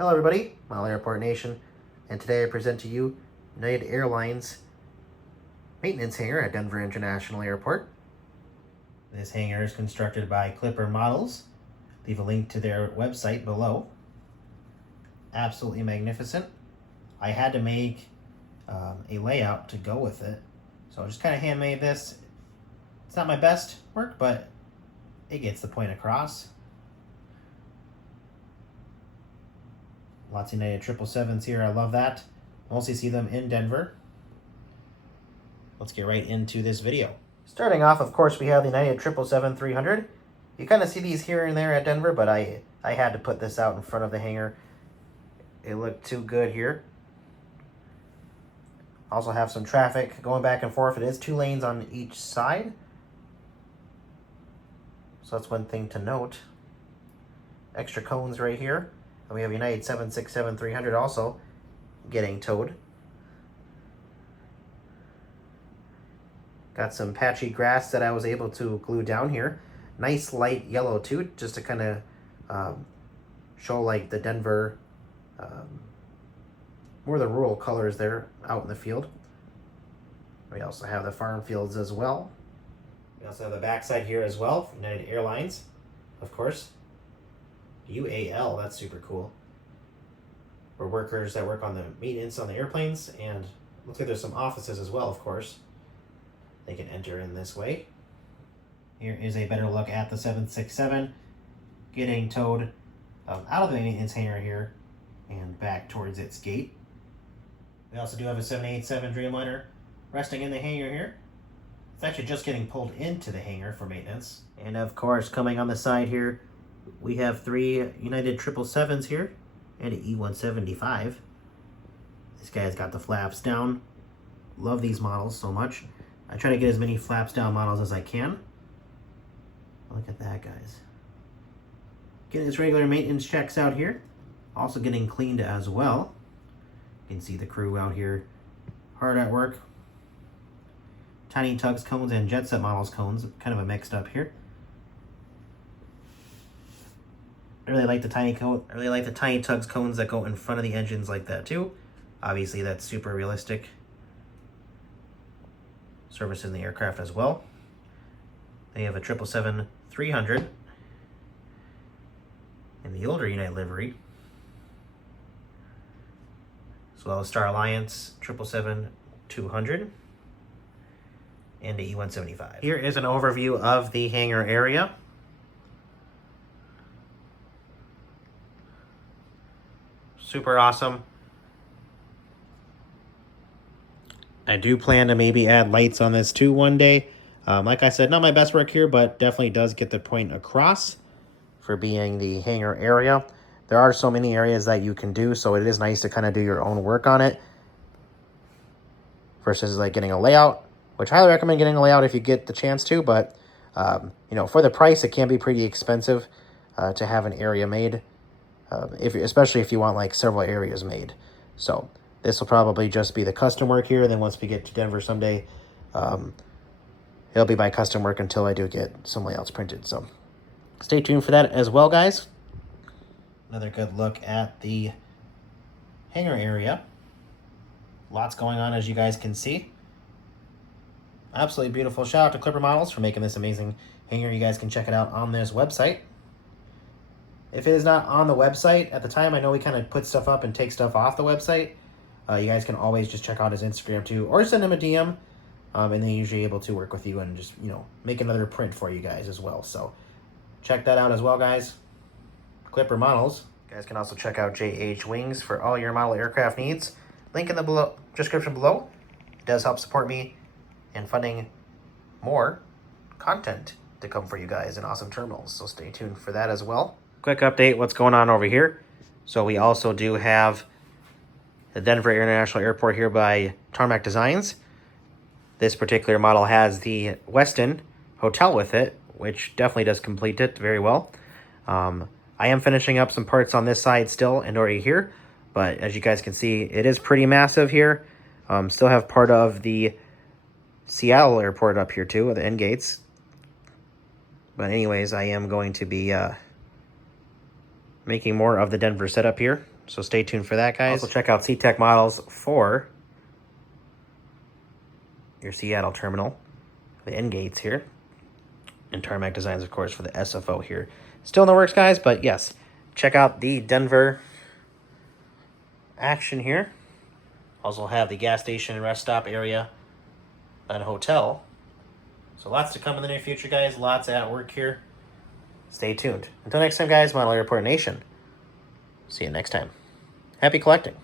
Hello everybody, Mile Airport Nation, and today I present to you United Airlines maintenance hangar at Denver International Airport. This hangar is constructed by Clipper Models. Leave a link to their website below. Absolutely magnificent. I had to make a layout to go with it, so I just kind of handmade this. It's not my best work, but it gets the point across. Lots of United 777s here. I love that. Mostly see them in Denver. Let's get right into this video. Starting off, of course, we have the United 777-300. You kind of see these here and there at Denver, but I had to put this out in front of the hangar. It looked too good here. Also have some traffic going back and forth. It is 2 lanes on each side, so that's one thing to note. Extra cones right here. And we have United 767-300 also getting towed. Got some patchy grass that I was able to glue down here. Nice light yellow too, just to kind of show like the Denver, more the rural colors there out in the field. We also have the farm fields as well. We also have the backside here as well from United Airlines, of course. UAL, that's super cool. For workers that work on the maintenance on the airplanes, and looks like there's some offices as well, of course. They can enter in this way. Here is a better look at the 767 getting towed out of the maintenance hangar here and back towards its gate. We also do have a 787 Dreamliner resting in the hangar here. It's actually just getting pulled into the hangar for maintenance. And of course, coming on the side here, we have 3 United 777s here and an E175. This guy's got the flaps down. Love these models so much. I try to get as many flaps down models as I can. Look at that, guys. Getting his regular maintenance checks out here. Also getting cleaned as well. You can see the crew out here hard at work. Tiny Tugs cones and Jet Set models cones, kind of a mixed up here. I really like the tiny Tugs cones that go in front of the engines like that too. Obviously, that's super realistic. Service in the aircraft as well. They have a 777-300 in the older United livery, as well as Star Alliance 777-200 and a E175. Here is an overview of the hangar area. Super awesome. I do plan to maybe add lights on this too one day. Like I said, not my best work here, but definitely does get the point across for being the hangar area. There are so many areas that you can do, so it is nice to kind of do your own work on it versus like getting a layout, which I highly recommend getting a layout if you get the chance to, but you know, for the price, it can be pretty expensive to have an area made. Especially if you want like several areas made. So this will probably just be the custom work here. Then once we get to Denver someday, it'll be my custom work until I do get some layouts printed. So stay tuned for that as well, guys. Another good look at the hangar area. Lots going on, as you guys can see. Absolutely beautiful. Shout out to Clipper Models for making this amazing hangar. You guys can check it out on this website. If it is not on the website at the time, I know we kind of put stuff up and take stuff off the website. You guys can always just check out his Instagram too, or send him a DM, and they're usually able to work with you and just, you know, make another print for you guys as well. So check that out as well, guys. Clipper Models. You guys can also check out JH Wings for all your model aircraft needs. Link in the description below. It does help support me in funding more content to come for you guys in awesome terminals. So stay tuned for that as well. Quick update, what's going on over here. So we also do have the Denver International Airport here by Tarmac Designs. This particular model has the Westin Hotel with it, which definitely does complete it very well. I am finishing up some parts on this side still and already here, but as you guys can see, it is pretty massive here. Still have part of the Seattle Airport up here too, with the end gates. But anyways, I am going to be making more of the Denver setup here. So stay tuned for that, guys. Also check out C-Tech models for your Seattle terminal, the end gates here, and tarmac designs, of course, for the SFO here. Still in the works, guys, but yes, check out the Denver action here. Also have the gas station and rest stop area and hotel. So lots to come in the near future, guys. Lots at work here. Stay tuned. Until next time, guys, Model Airport Nation. See you next time. Happy collecting.